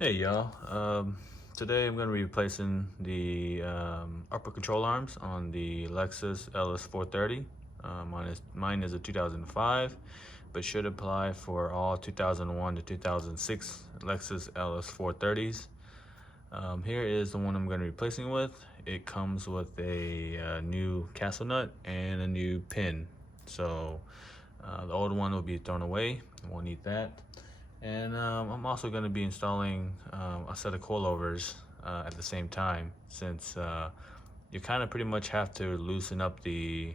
Hey y'all, today I'm going to be replacing the upper control arms on the Lexus LS430. Mine is a 2005, but should apply for all 2001 to 2006 Lexus LS430s. Here is the one I'm going to be replacing with. It comes with a new castle nut and a new pin. So the old one will be thrown away. I won't need that. And I'm also going to be installing a set of coilovers at the same time, since you kind of pretty much have to loosen up the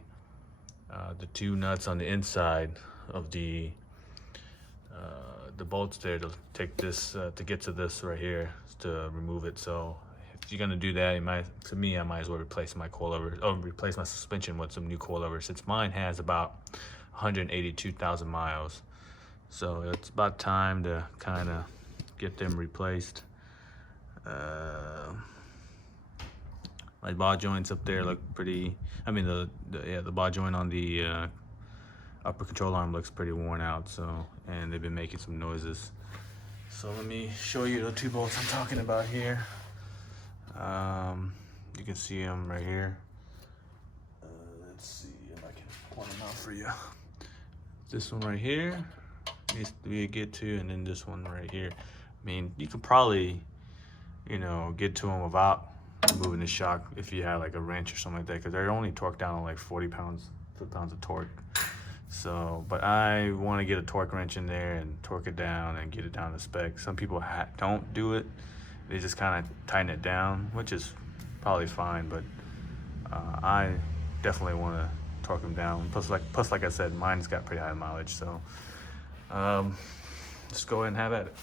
two nuts on the inside of the bolts there to take this to get to this right here to remove it. So if you're gonna do that, I might as well replace my coilovers or replace my suspension with some new coilovers, since mine has about 182,000 miles. So it's about time to kind of get them replaced. My ball joints up there look pretty. I mean, the ball joint on the upper control arm looks pretty worn out. So, and they've been making some noises. So let me show you the two bolts I'm talking about here. You can see them right here. Let's see if I can point them out for you. This one right here needs to be a get to, and then this one right here. I mean, you could probably, get to them without moving the shock if you had like a wrench or something like that, because they're only torqued down to like 40 foot-pounds of torque. So, but I want to get a torque wrench in there and torque it down and get it down to spec. Some people don't do it. They just kind of tighten it down, which is probably fine, but I definitely want to torque them down. Plus, like I said, mine's got pretty high mileage, so just go ahead and have at it.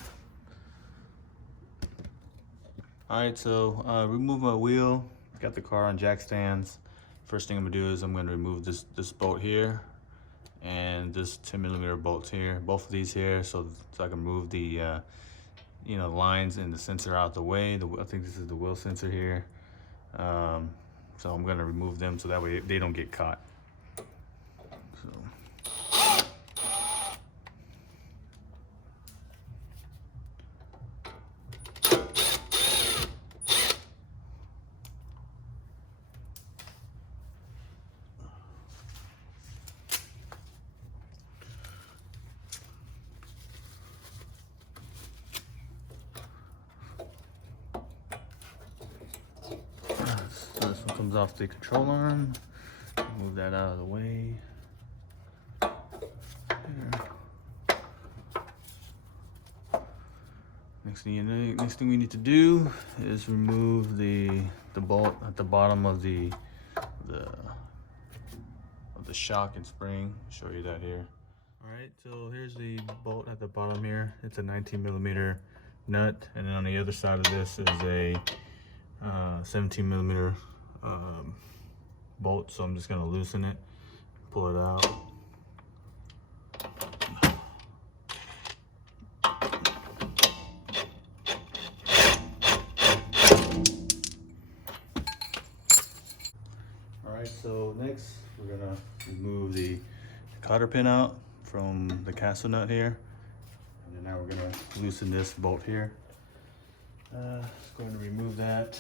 All right, so remove my wheel. Got the car on jack stands. First thing I'm gonna do is I'm gonna remove this bolt here and this 10mm bolt here, both of these here, so I can move the lines and the sensor out the way. I think this is the wheel sensor here. So I'm gonna remove them so that way they don't get caught. So this one comes off the control arm. Move that out of the way. There. Next thing we need to do is remove the bolt at the bottom of the shock and spring. Show you that here. All right, so here's the bolt at the bottom here. It's a 19mm nut, and then on the other side of this is a 17mm bolt. So I'm just gonna loosen it, pull it out. Alright, so next we're gonna remove the cotter pin out from the castle nut here. And then now we're gonna loosen this bolt here. Just going to remove that.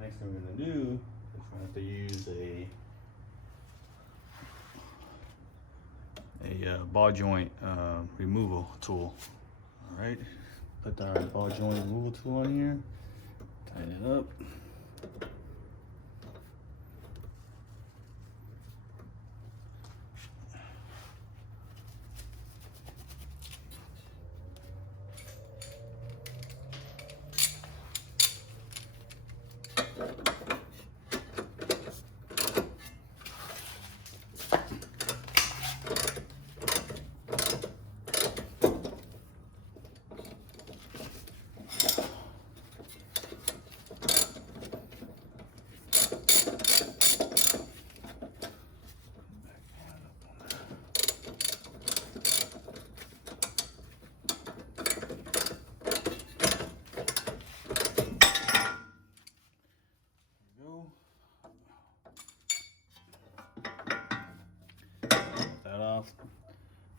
Next thing we're gonna do is we're gonna have to use a ball joint removal tool. All right, put our ball joint removal tool on here, tighten it up.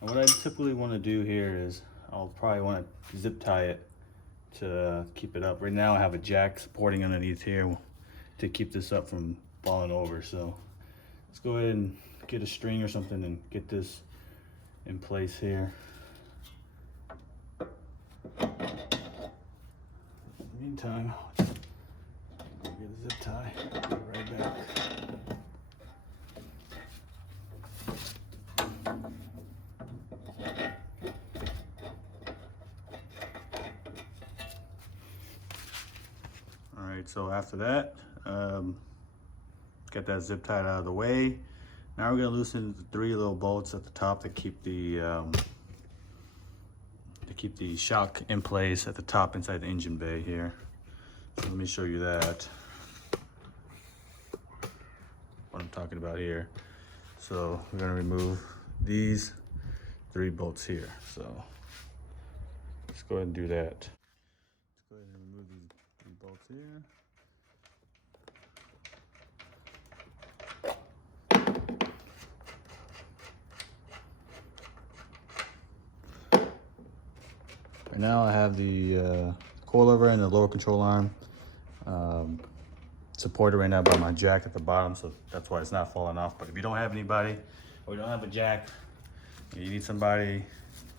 And what I typically want to do here is I'll probably want to zip tie it to keep it up. Right now I have a jack supporting underneath here to keep this up from falling over. So let's go ahead and get a string or something and get this in place here. In the meantime, I'll just get a zip tie, be right back. Alright, so after that, get that zip tied out of the way. Now we're going to loosen the 3 little bolts at the top to keep the shock in place at the top inside the engine bay here. So let me show you that. What I'm talking about here. So we're going to remove these 3 bolts here. So let's go ahead and do that. Let's go ahead and remove these bolts here. Right now I have the coilover and the lower control arm supported right now by my jack at the bottom, so that's why it's not falling off. But if you don't have anybody, or you don't have a jack, you need somebody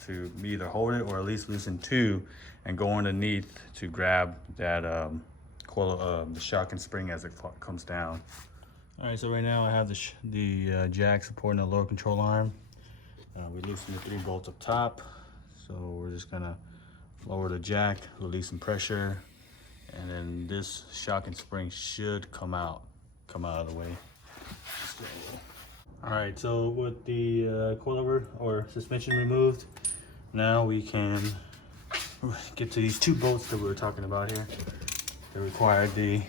to either hold it or at least loosen 2 and go underneath to grab that the shock and spring as it comes down. All right, so right now I have the jack supporting the lower control arm. We loosened the 3 bolts up top, so we're just gonna lower the jack, release some pressure, and then this shock and spring should come out of the way. All right, so with the coilover or suspension removed, now we can get to these 2 bolts that we were talking about here. They require us to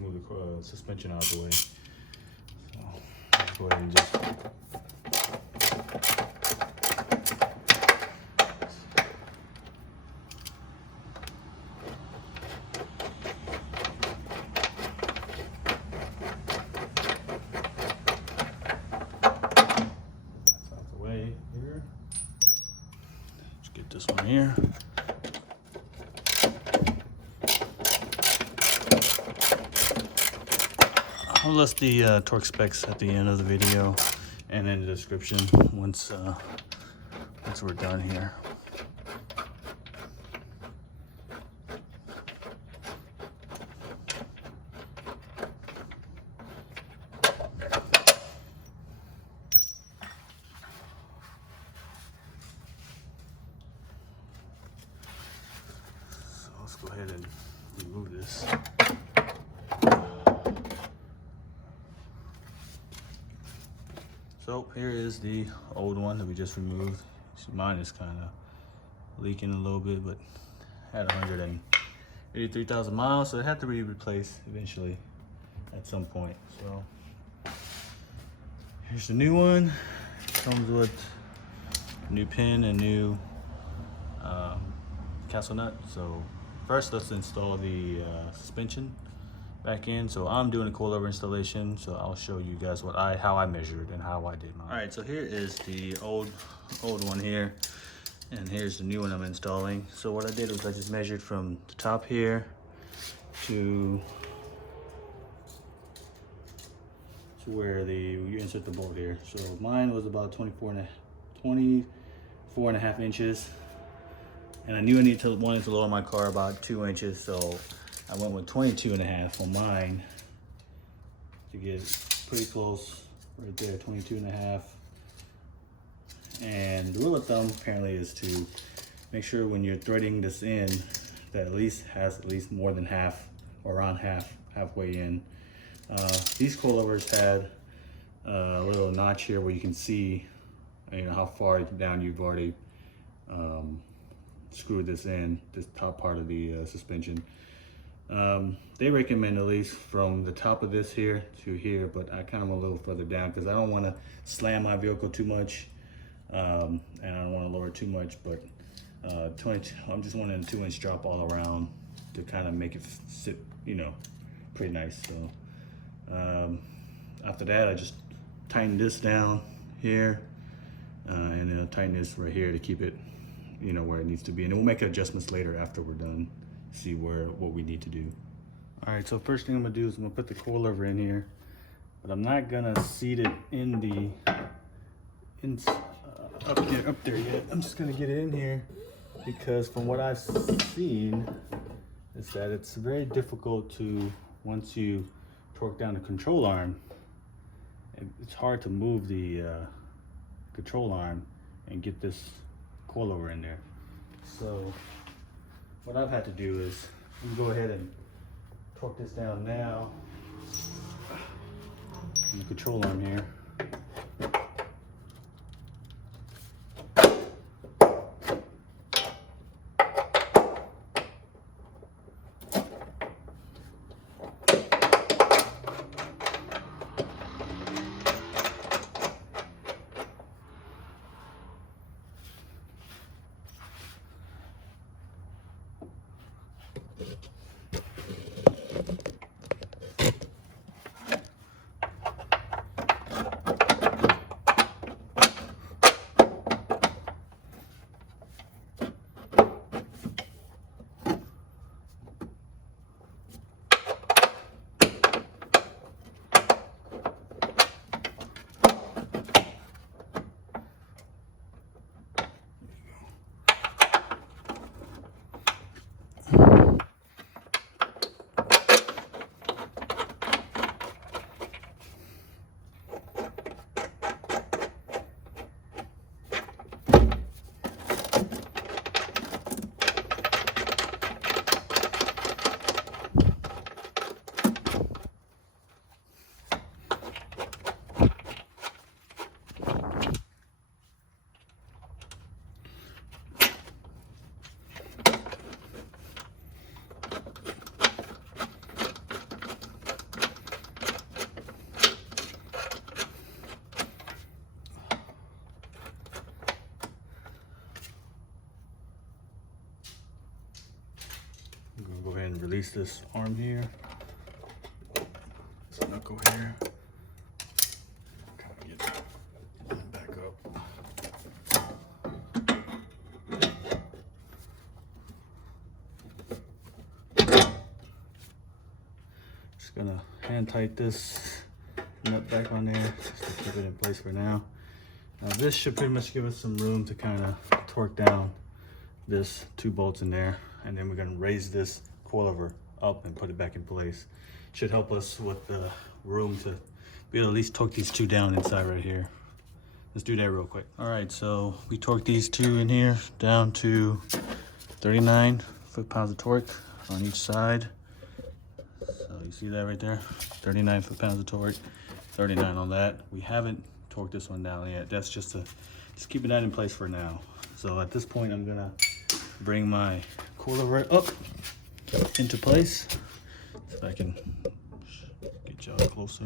move the suspension out of the way. So let's go ahead and just this one here. I'll list the torque specs at the end of the video and in the description once we're done here. Let's go ahead and remove this. So here is the old one that we just removed. Mine is kind of leaking a little bit, but had 183,000 miles, so it had to be replaced eventually at some point. So here's the new one. It comes with a new pin and new castle nut. So first, let's install the suspension back in. So I'm doing a coilover installation, so I'll show you guys how I measured and how I did mine. All right, so here is the old one here, and here's the new one I'm installing. So what I did was I just measured from the top here to where you insert the bolt here. So mine was about 24 and a half inches. And I knew I wanted to lower my car about 2 inches, so I went with 22 and a half on mine to get pretty close right there, 22 and a half. And the rule of thumb apparently is to make sure when you're threading this in that has at least more than half, or around halfway in. These coilovers had a little notch here where you can see how far down you've already screwed this top part of the suspension. They recommend at least from the top of this here to here, but I kind of went a little further down because I don't want to slam my vehicle too much, and I don't want to lower too much, but I'm just wanting a 2-inch drop all around to kind of make it sit, pretty nice. So after that, I just tightened this down here, and then I'll tighten this right here to keep it, you know, where it needs to be. And then we'll make adjustments later after we're done, see what we need to do. All right, so first thing I'm gonna do is I'm gonna put the coilover in here, but I'm not gonna seat it in the up there yet. I'm just gonna get it in here because from what I've seen is that it's very difficult to, once you torque down the control arm, it's hard to move the control arm and get this coilover in there. So what I've had to do is go ahead and torque this down now on the control arm here. I'm gonna go ahead and release this arm here. This knuckle here. Kind of get that back up. Just gonna hand tight this nut back on there just to keep it in place for now. Now this should pretty much give us some room to kind of torque down this 2 bolts in there, and then we're going to raise this coilover up and put it back in place. Should help us with the room to be able to at least torque these 2 down inside right here. Let's do that real quick. All right, so we torqued these 2 in here down to 39 foot-pounds of torque on each side. So you see that right there? 39 foot-pounds of torque, 39 on that. We haven't torqued this one down yet. That's just keeping that in place for now. So at this point, I'm gonna bring my coilover up into place. If I can get y'all closer.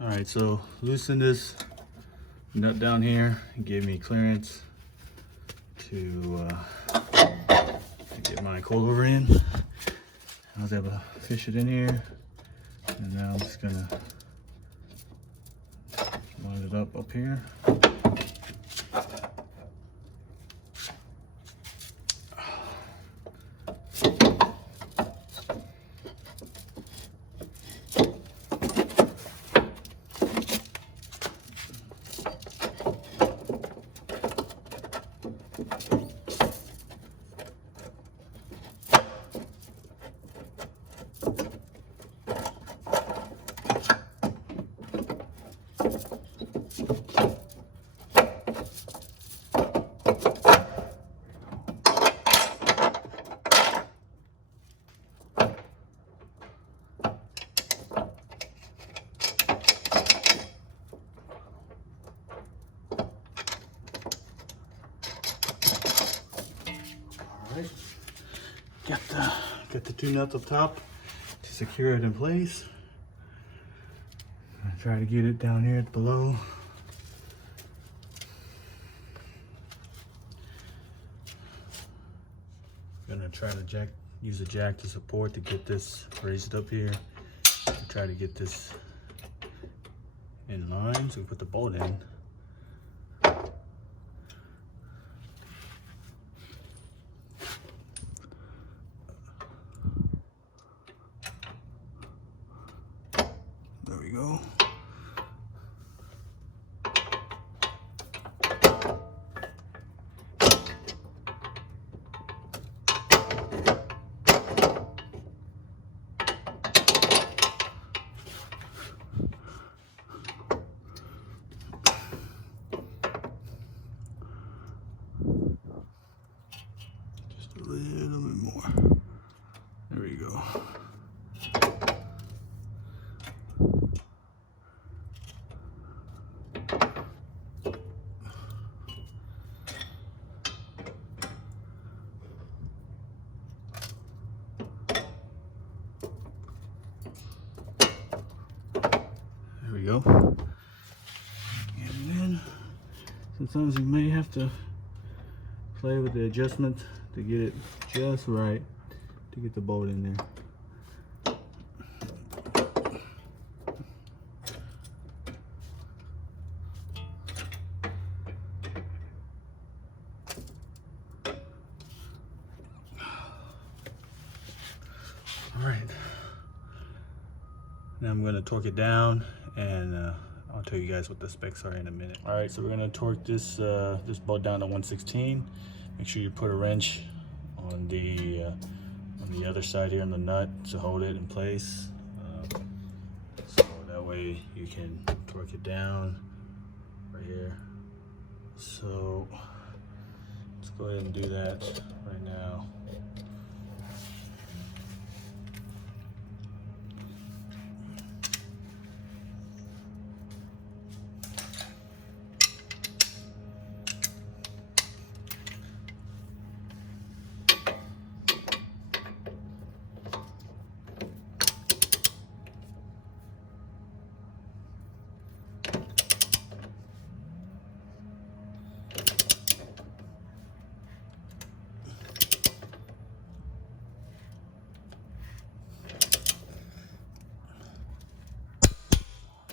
All right, so loosen this nut down here and give me clearance to get my coilover in. I was able to fish it in here, and now I'm just gonna line it up here. All right, got the Got the 2 nuts up top to secure it in place. I'm gonna try to get it down here below. Gonna try to use a jack to support to get this raised up here. Try to get this in line so we put the bolt in. There we go. Just a little bit more. There we go. There we go. And then sometimes you may have to play with the adjustment to get it just right to get the bolt in there. All right. Now I'm going to torque it down, and I'll tell you guys what the specs are in a minute. All right, so we're going to torque this this bolt down to 116. Make sure you put a wrench on the other side here on the nut to hold it in place. So that way you can torque it down right here. So let's go ahead and do that right now.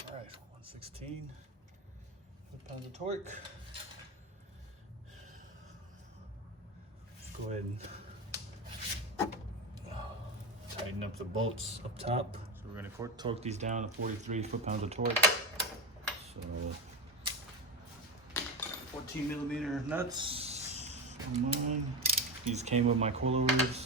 All right, 116 foot-pounds of torque. Let's go ahead and tighten up the bolts up top. So we're going to torque these down to 43 foot-pounds of torque. So 14mm nuts on mine. These came with my coilovers.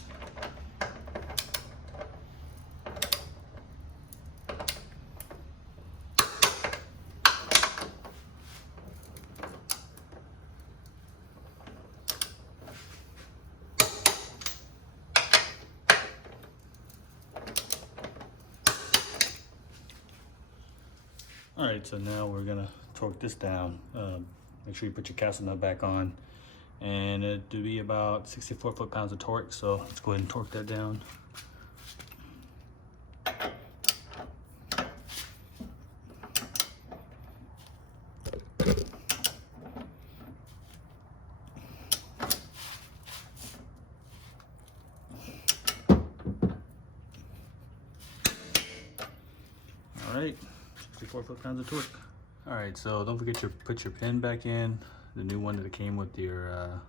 All right, so now we're gonna torque this down. Make sure you put your castle nut back on, and it'd be about 64 foot-pounds of torque. So let's go ahead and torque that down. All right. 64 foot-pounds of torque. All right, so don't forget to put your pin back in, the new one that came with your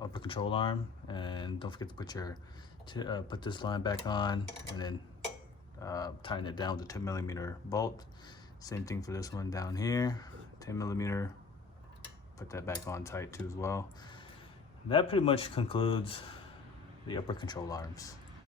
upper control arm, and don't forget to put this line back on, and then tighten it down with a 10mm bolt. Same thing for this one down here, 10mm. Put that back on tight too as well. That pretty much concludes the upper control arms.